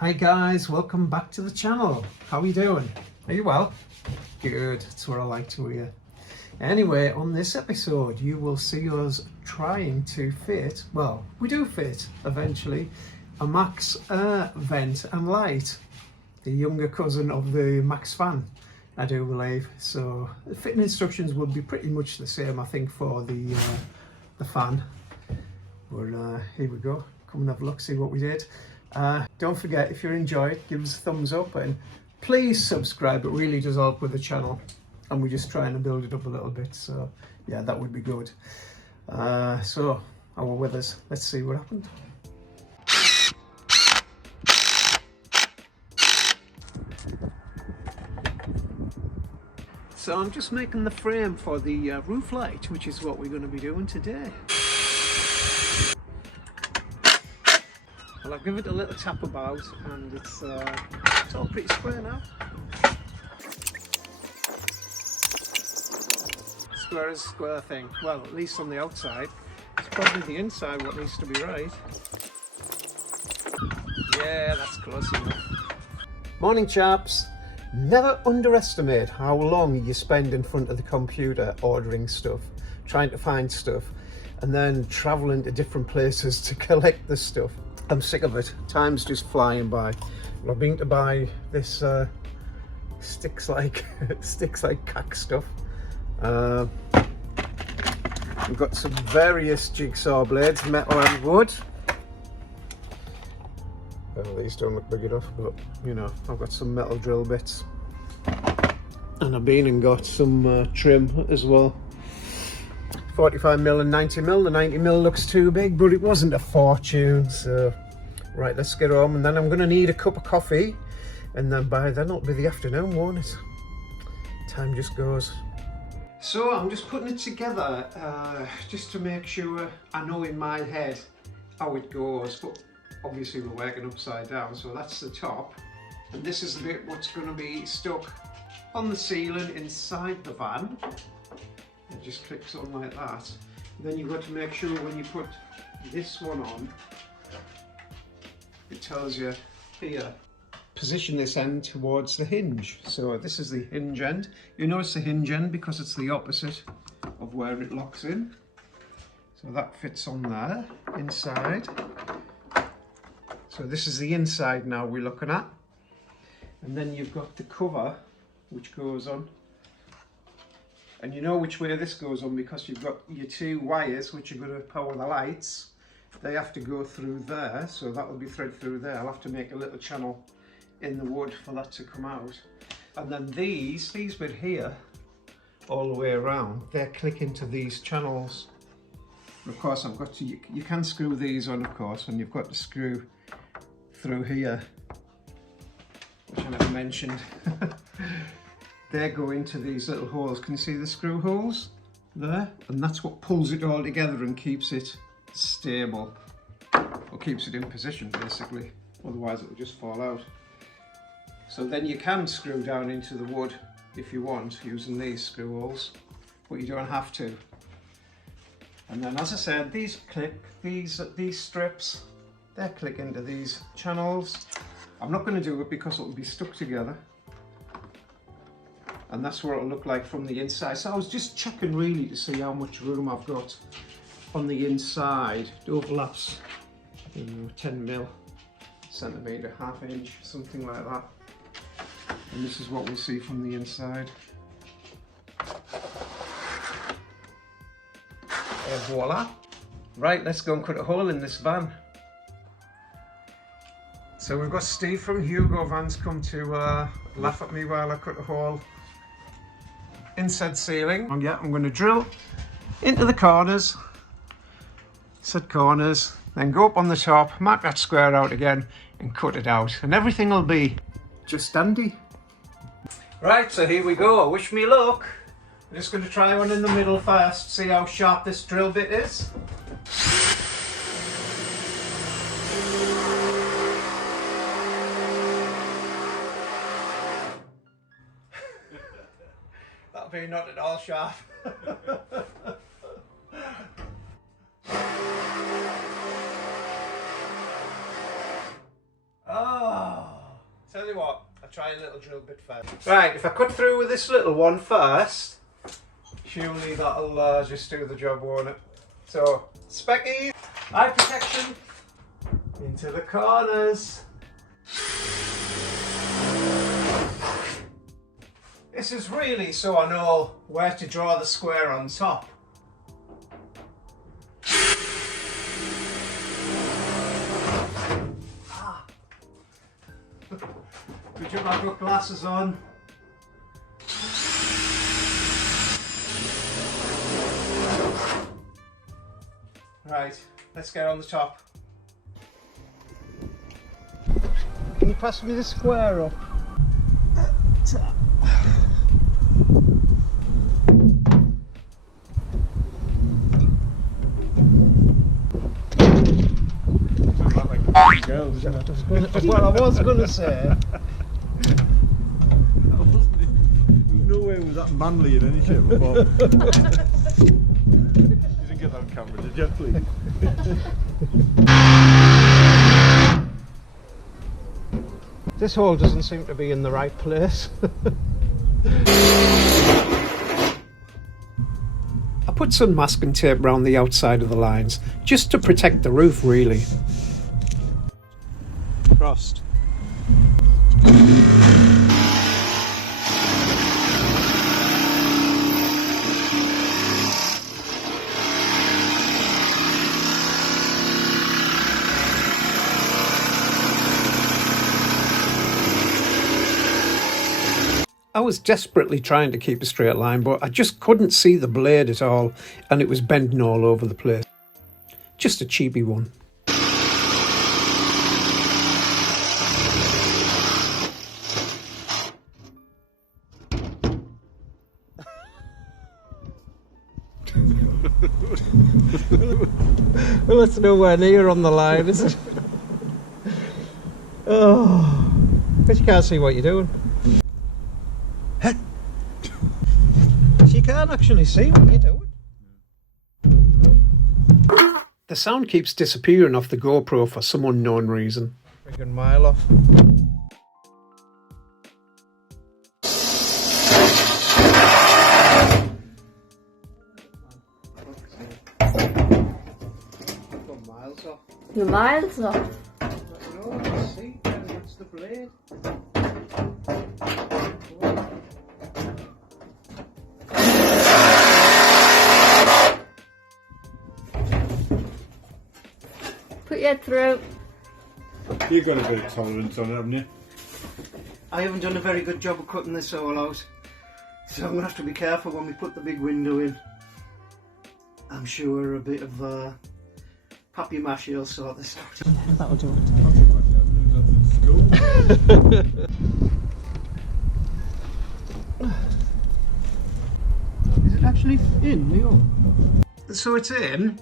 Hi guys, welcome back to the channel. How are you doing? Are you well? Good, that's what I like to hear. Anyway, on this episode you will see us trying to fit, well, we do fit eventually, a Maxxair vent and light, the younger cousin of the MaxxFan, I do believe. So the fitting instructions will be pretty much the same, I think, for the fan. But here we go, come and have a look, see what we did. Don't forget, if you enjoyed, give us a thumbs up and please subscribe. It really does help with the channel, and we're just trying to build it up a little bit, so yeah, that would be good. So are we with us? Let's see what happened. So I'm just making the frame for the roof light, which is what we're going to be doing today. Well, I'll give it a little tap about, and it's all pretty square now. Square is a square thing. Well, at least on the outside. It's probably the inside what needs to be right. Yeah, that's close enough. Morning, chaps. Never underestimate how long you spend in front of the computer ordering stuff, trying to find stuff, and then traveling to different places to collect the stuff. I'm sick of it. Time's just flying by. Well, I've been to buy this sticks like cack stuff. We've got some various jigsaw blades, metal and wood. Well, these don't look big enough, but you know, I've got some metal drill bits, and I've been and got some trim as well. 45mm and 90mm. The 90mm looks too big, but it wasn't a fortune. So right, let's get home, and then I'm going to need a cup of coffee, and then by then it'll be the afternoon, won't it? Time just goes. So I'm just putting it together just to make sure I know in my head how it goes, but obviously we're working upside down, so that's the top, and this is the bit what's going to be stuck on the ceiling inside the van. It just clicks on like that. Then you've got to make sure when you put this one on, it tells you here, position this end towards the hinge. So this is the hinge end. You notice the hinge end because it's the opposite of where it locks in. So that fits on there, inside. So this is the inside now we're looking at. And then you've got the cover which goes on. And you know which way this goes on because you've got your two wires which are going to power the lights. They have to go through there, so that will be thread through there. I'll have to make a little channel in the wood for that to come out. And then these bit here, all the way around, they click into these channels. And of course, I've got to, you can screw these on, of course, and you've got to screw through here, which I never mentioned. They go into these little holes. Can you see the screw holes there? And that's what pulls it all together and keeps it stable, or keeps it in position basically. Otherwise it will just fall out. So then you can screw down into the wood if you want using these screw holes, but you don't have to. And then, as I said, these click, these strips, they click into these channels. I'm not going to do it because it will be stuck together. And that's what it'll look like from the inside. So I was just checking really to see how much room I've got on the inside. It overlaps 10mm, centimetre, ½ inch, something like that. And this is what we'll see from the inside. And voila. Right, let's go and cut a hole in this van. So we've got Steve from Hugo Vans come to laugh at me while I cut a hole in said ceiling. And yeah, I'm going to drill into the corners, said corners, then go up on the top, mark that square out again and cut it out, and everything will be just dandy. Right, so here we go. Wish me luck. I'm just going to try one in the middle first, see how sharp this drill bit is. That'll be not at all sharp. Oh. I'll try a little drill bit first. Right, if I cut through with this little one first, surely that'll just do the job, won't it? So, speckies, eye protection, into the corners. This is really so I know where to draw the square on top. Good job I've got glasses on. Right, let's get on the top. Can you pass me the square up? Girls, well, I was going to say. No way was that manly in any shape or form. You didn't get that on camera, did you, please? This hole doesn't seem to be in the right place. I put some masking tape around the outside of the lines, just to protect the roof really. Frost. I was desperately trying to keep a straight line, but I just couldn't see the blade at all, and it was bending all over the place. Just a cheapy one. Well, it's nowhere near on the line, is it? Oh, but you can't see what you're doing. You can't actually see what you're doing. The sound keeps disappearing off the GoPro for some unknown reason. Friggin' mile off. Miles off. You're miles off. No, see, that's the blade. Put your head through. You've got a bit of tolerance on it, haven't you? I haven't done a very good job of cutting this all out, so I'm going to have to be careful when we put the big window in. I'm sure a bit of Pappy Mashy will sort this out. That'll do it. Is it actually in, Leo? So it's in.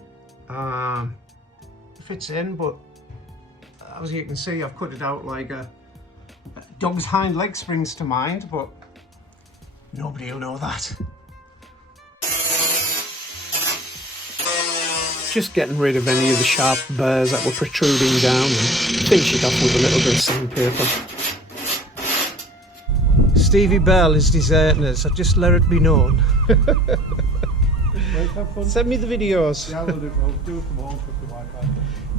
It fits in, but as you can see, I've cut it out like a dog's hind leg springs to mind, but nobody will know that. Just getting rid of any of the sharp burrs that were protruding down and finish it off with a little bit of sandpaper. Stevie Bell is deserting us, I just let it be known. Right, have fun. Send me the videos. Yeah, we'll do it from home with the Wi-Fi.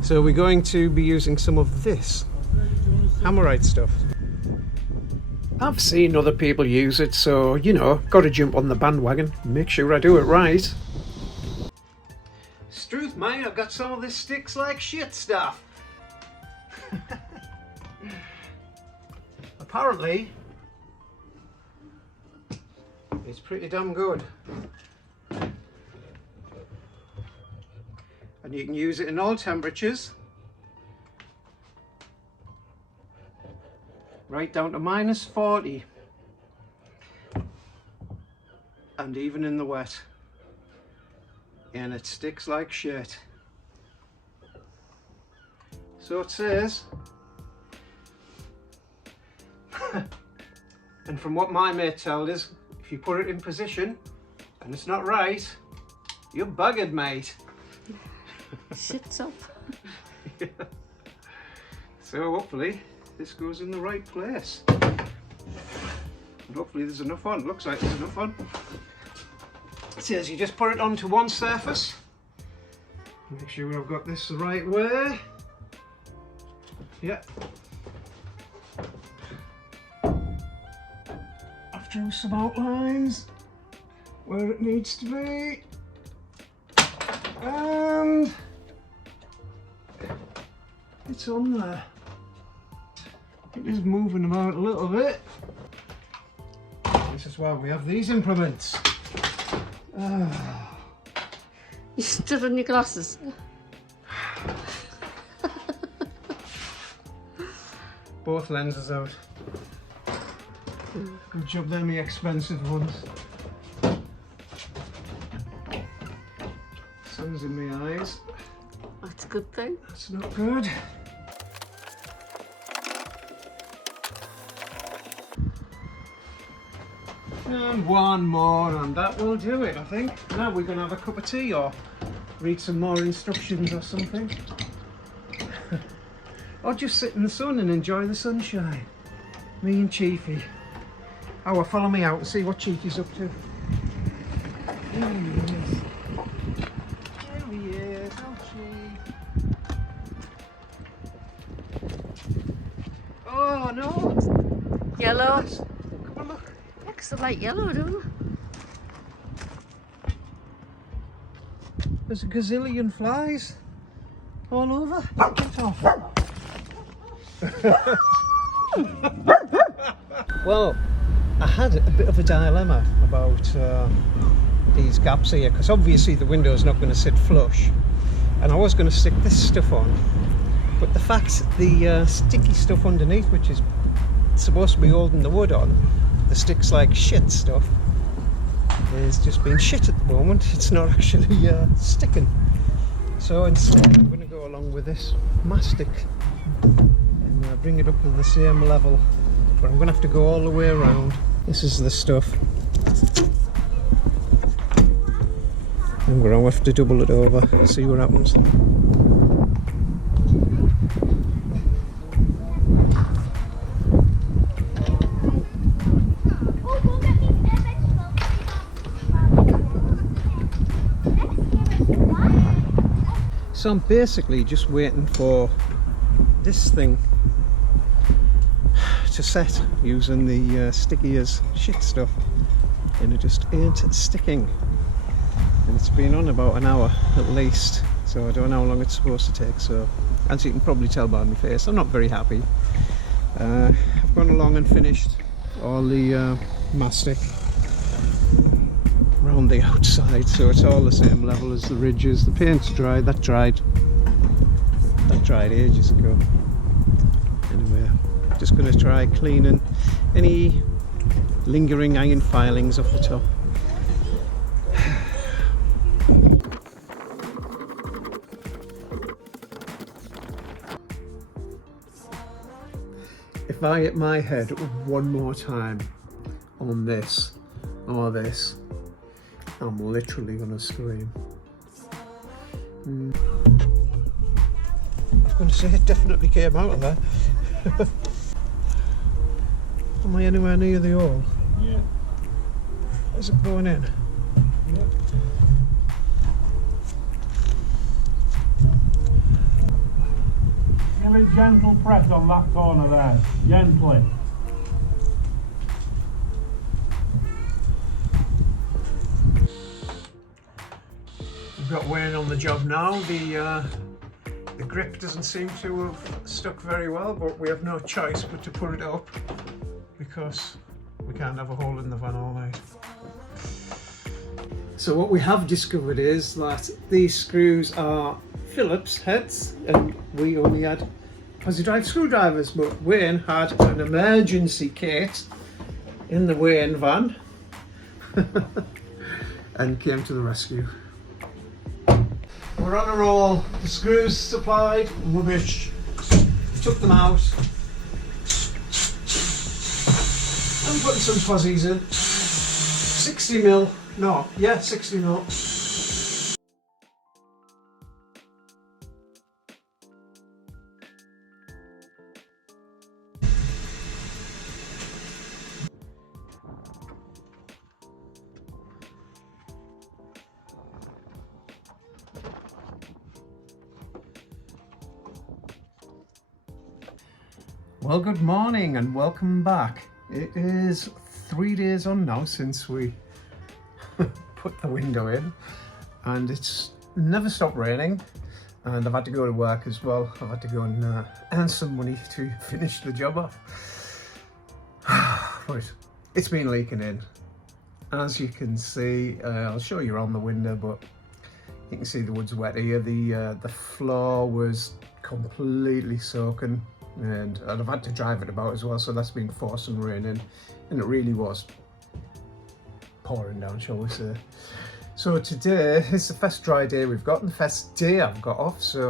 So we're going to be using some of this Hammerite stuff. I've seen other people use it, so you know, gotta jump on the bandwagon. Make sure I do it right. Struth, mate, I've got some of this sticks like shit stuff. Apparently, it's pretty damn good. And you can use it in all temperatures. Right down to -40. And even in the wet. And it sticks like shit. So it says. And from what my mate told us, if you put it in position and it's not right, you're buggered, mate. Shit's up. Yeah. So hopefully this goes in the right place. And hopefully there's enough on. Looks like there's enough on. It says you just put it onto one surface. Make sure I've got this the right way. Yeah. I've drawn some outlines where it needs to be. And it's on there. It is moving about a little bit. This is why we have these implements. You stood on your glasses. Both lenses out. Good job they're my expensive ones. Sun's in my eyes. That's a good thing. That's not good. And one more and that will do it, I think. Now we're going to have a cup of tea or read some more instructions or something. Or just sit in the sun and enjoy the sunshine. Me and Chiefy. Oh, well, follow me out and see what Chiefy's up to. There he is. There he is. Oh, Chief. Oh, no. Yellow. Come on, look. Looks like yellow, don't it? There's a gazillion flies all over. Get off. Well, I had a bit of a dilemma about these gaps here, because obviously the window is not going to sit flush, and I was going to stick this stuff on, but the fact the sticky stuff underneath, which is supposed to be holding the wood on, the sticks like shit stuff, is just being shit at the moment. It's not actually sticking. So instead I'm going to go along with this mastic and bring it up to the same level, but I'm going to have to go all the way around. This is the stuff. I'm going to have to double it over, see what happens. So I'm basically just waiting for this thing to set using the sticky as shit stuff, and it just ain't sticking, and it's been on about an hour at least, so I don't know how long it's supposed to take. So as you can probably tell by my face, I'm not very happy. I've gone along and finished all the mastic around the outside, so it's all the same level as the ridges. The paint's dried. That dried ages ago. Anyway, just going to try cleaning any lingering iron filings off the top. If I hit my head one more time on this or this, I'm literally gonna scream. I'm gonna say it definitely came out of there. Am I anywhere near the hole? Yeah. Is it going in? Yeah. Give a gentle press on that corner there. Gently. We've got Wayne on the job now. The grip doesn't seem to have stuck very well, but we have no choice but to put it up because we can't have a hole in the van all night. So what we have discovered is that these screws are Phillips heads, and we only had Posi-Drive screwdrivers, but Wayne had an emergency kit in the Wayne van and came to the rescue. We're on a roll. The screws supplied, rubbish. Took them out. I'm putting some fuzzies in. 60 mil. No, yeah, 60 mil. Well, good morning and welcome back. It is 3 days on now since we put the window in, and it's never stopped raining, and I've had to go to work as well. I've had to go and earn some money to finish the job off. But it's been leaking in. As you can see, I'll show you around the window, but you can see the wood's wet here. The floor was completely soaking, and I've had to drive it about as well, so that's been forcing rain in, and it really was pouring down, shall we say. So today is the first dry day we've got, and the first day I've got off, so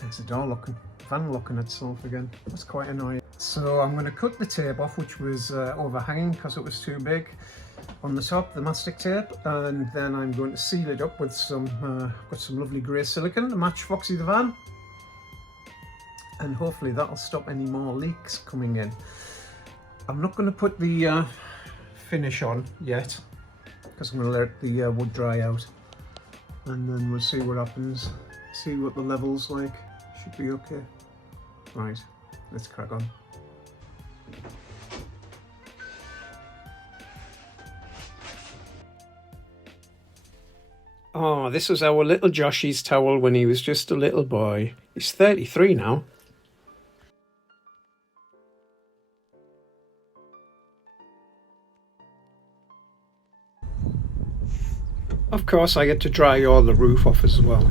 there's the door looking, van looking at itself again. That's quite annoying. So I'm going to cut the tape off, which was overhanging because it was too big on the top, the mastic tape, and then I'm going to seal it up with some got some lovely grey silicone to match Foxy the van, and hopefully that'll stop any more leaks coming in. I'm not going to put the finish on yet because I'm going to let the wood dry out, and then we'll see what happens, see what the level's like. Should be okay. Right, let's crack on. Oh, this was our little Joshy's towel when he was just a little boy. He's 33 now. Of course, I get to dry all the roof off as well.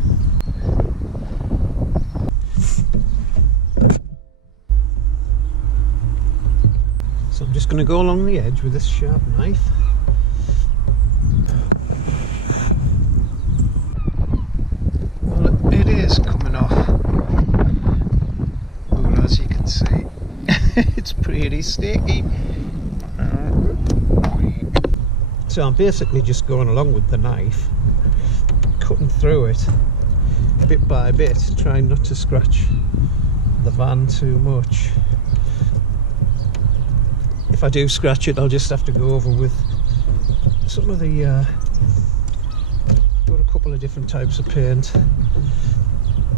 So I'm just going to go along the edge with this sharp knife. Well, it is coming off, but as you can see, it's pretty sticky. So I'm basically just going along with the knife, cutting through it bit by bit, trying not to scratch the van too much. If I do scratch it, I'll just have to go over with some of the got a couple of different types of paint.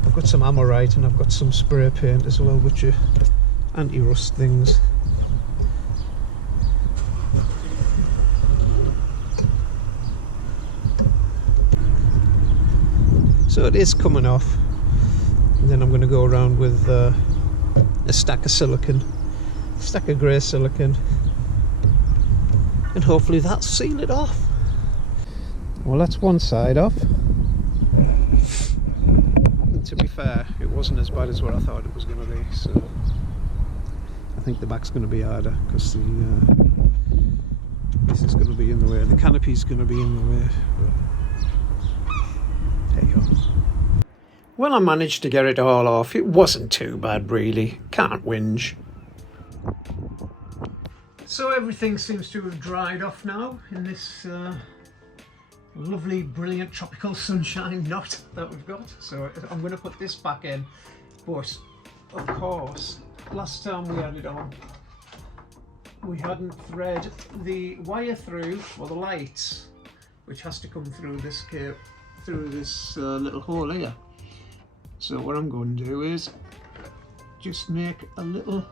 I've got some Amorite and I've got some spray paint as well, which are anti-rust things. So it is coming off, and then I'm going to go around with a stack of silicone, a stack of grey silicone, and hopefully that'll seal it off. Well, that's one side off. And to be fair, it wasn't as bad as what I thought it was going to be, so I think the back's going to be harder because this is going to be in the way, the canopy's going to be in the way. But there you go. Well, I managed to get it all off. It wasn't too bad, really. Can't whinge. So everything seems to have dried off now in this lovely, brilliant tropical sunshine knot that we've got. So I'm going to put this back in. But, of course, last time we had it on, we hadn't thread the wire through, or the lights, which has to come through this little hole here. So what I'm going to do is just make a little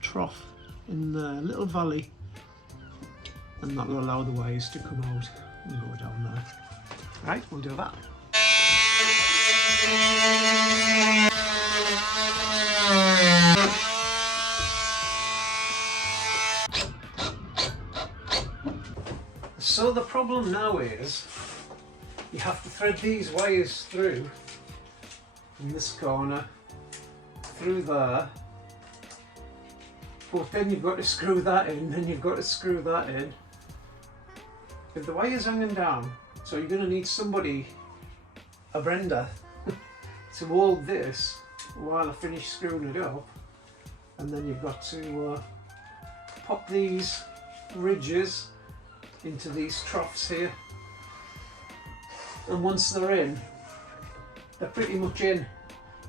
trough in the little valley, and that will allow the wires to come out and go down there. Right, we'll do that. So the problem now is you have to thread these wires through in this corner, through there, but then you've got to screw that in, then you've got to screw that in. If the wire's hanging down, so you're going to need somebody, a Brenda, to hold this while I finish screwing it up, and then you've got to pop these ridges into these troughs here, and once they're in, they're pretty much in.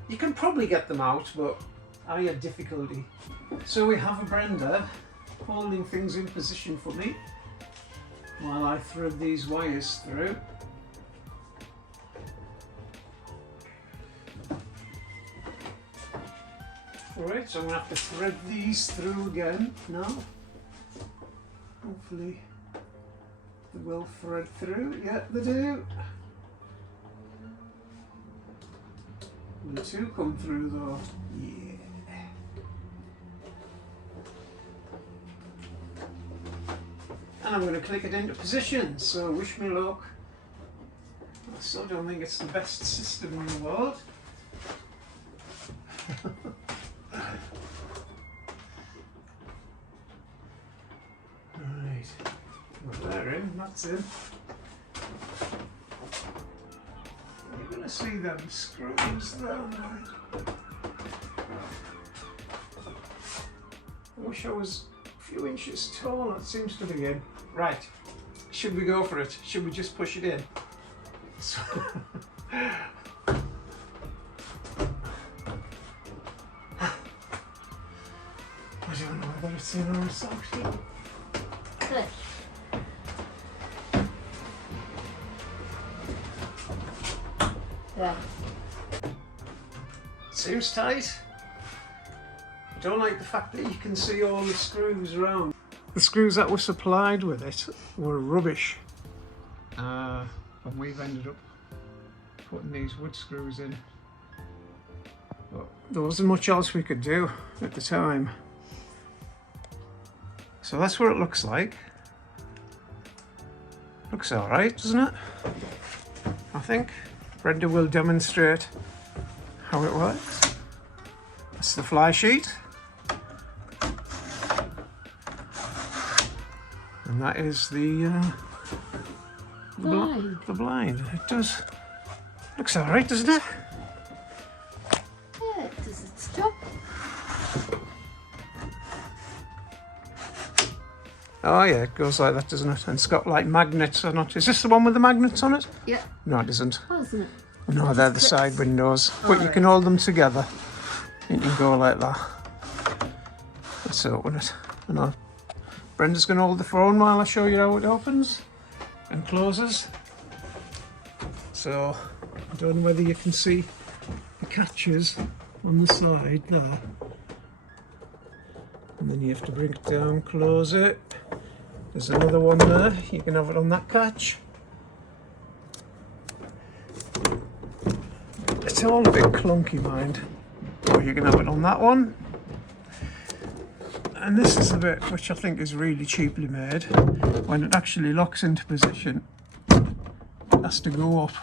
You can probably get them out, but I had difficulty. So we have a Brenda holding things in position for me while I thread these wires through. Right, so I'm going to have to thread these through again now. Hopefully they will thread through. Yeah, they do. The two come through though. Yeah. And I'm going to click it into position, so wish me luck. I still don't think it's the best system in the world. Right, well, they're in, that's in. You're going to see them screws there. I wish I was a few inches taller, it seems to be in. Right, should we go for it? Should we just push it in? I don't know whether it's in or it's out. Good. Yeah. Seems tight. I don't like the fact that you can see all the screws around. The screws that were supplied with it were rubbish. And we've ended up putting these wood screws in. But there wasn't much else we could do at the time. So that's what it looks like. Looks alright, doesn't it? I think. Brenda will demonstrate how it works. That's the fly sheet. And that is the blind. It does. Looks alright, doesn't it? Yeah, does it stop? Oh yeah, it goes like that, doesn't it? And it's got like magnets on it. Is this the one with the magnets on it? Yeah. No, it isn't. Oh, isn't it? No, they're the side windows. But you can hold them together. You can go like that. Let's open it. And Brenda's going to hold the phone while I show you how it opens and closes. So, I don't know whether you can see the catches on the side there. And then you have to bring it down, close it. There's another one there. You can have it on that catch. It's all a bit clunky, mind. Or you can have it on that one. And this is the bit which I think is really cheaply made. When it actually locks into position, it has to go up.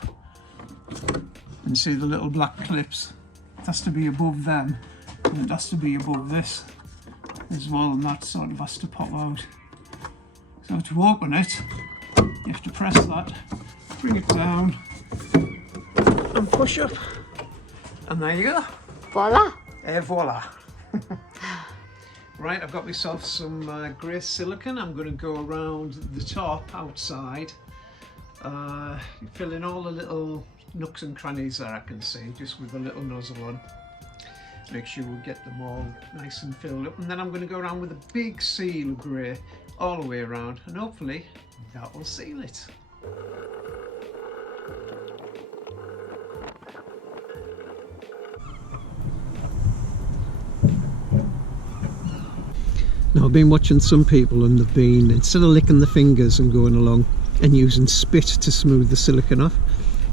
And see the little black clips. It has to be above them. And it has to be above this as well, and that sort of has to pop out. So to open it, you have to press that, bring it down, and push up. And there you go. Voila. Et voila. Right, I've got myself some grey silicone. I'm going to go around the top outside, fill in all the little nooks and crannies that I can see, just with a little nozzle on. Make sure we get them all nice and filled up, and then I'm going to go around with a big seal of grey all the way around, and hopefully that will seal it. Now I've been watching some people, and they've been, instead of licking the fingers and going along and using spit to smooth the silicone off,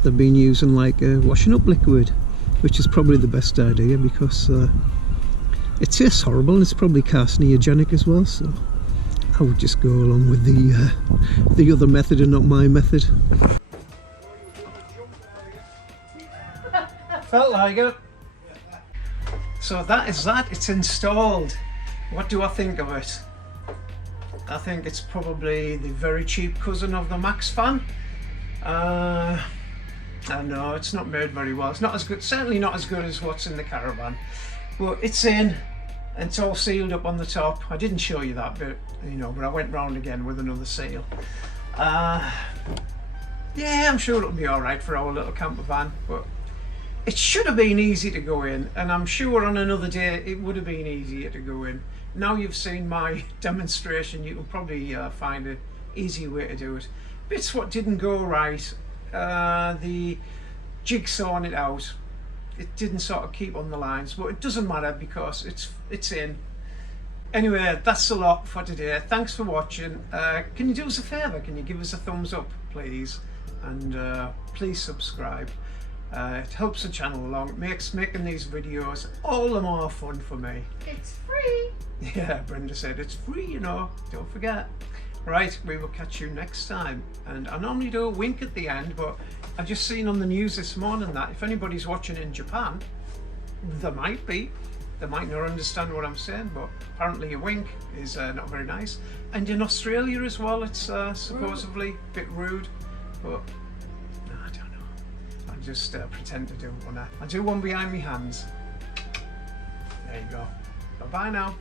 they've been using like a washing up liquid, which is probably the best idea because it tastes horrible and it's probably carcinogenic as well, so I would just go along with the other method and not my method. Felt like it. So that is that, it's installed. What do I think of it? I think it's probably the very cheap cousin of the MaxxFan. I know it's not made very well. It's not as good, certainly not as good as what's in the Caravan, but it's in and it's all sealed up on the top. I didn't show you that bit, you know, but I went round again with another seal. Yeah, I'm sure it'll be all right for our little camper van, but it should have been easy to go in, and I'm sure on another day it would have been easier to go in. Now you've seen my demonstration, you can probably find an easier way to do it. Bits what didn't go right, the jigsawing it out, it didn't sort of keep on the lines, but it doesn't matter because it's in. Anyway, that's a lot for today. Thanks for watching. Can you do us a favour? Can you give us a thumbs up, please? And please subscribe. It helps the channel along. It makes making these videos all the more fun for me. It's free. Yeah, Brenda said it's free, you know, don't forget. Right, we will catch you next time. And I normally do a wink at the end, but I've just seen on the news this morning that if anybody's watching in Japan, they might not understand what I'm saying, but apparently a wink is not very nice. And in Australia as well, it's supposedly a bit rude, but no, I don't know. I'll just pretend to do one. I'll do one behind my hands. There you go. Bye-bye now.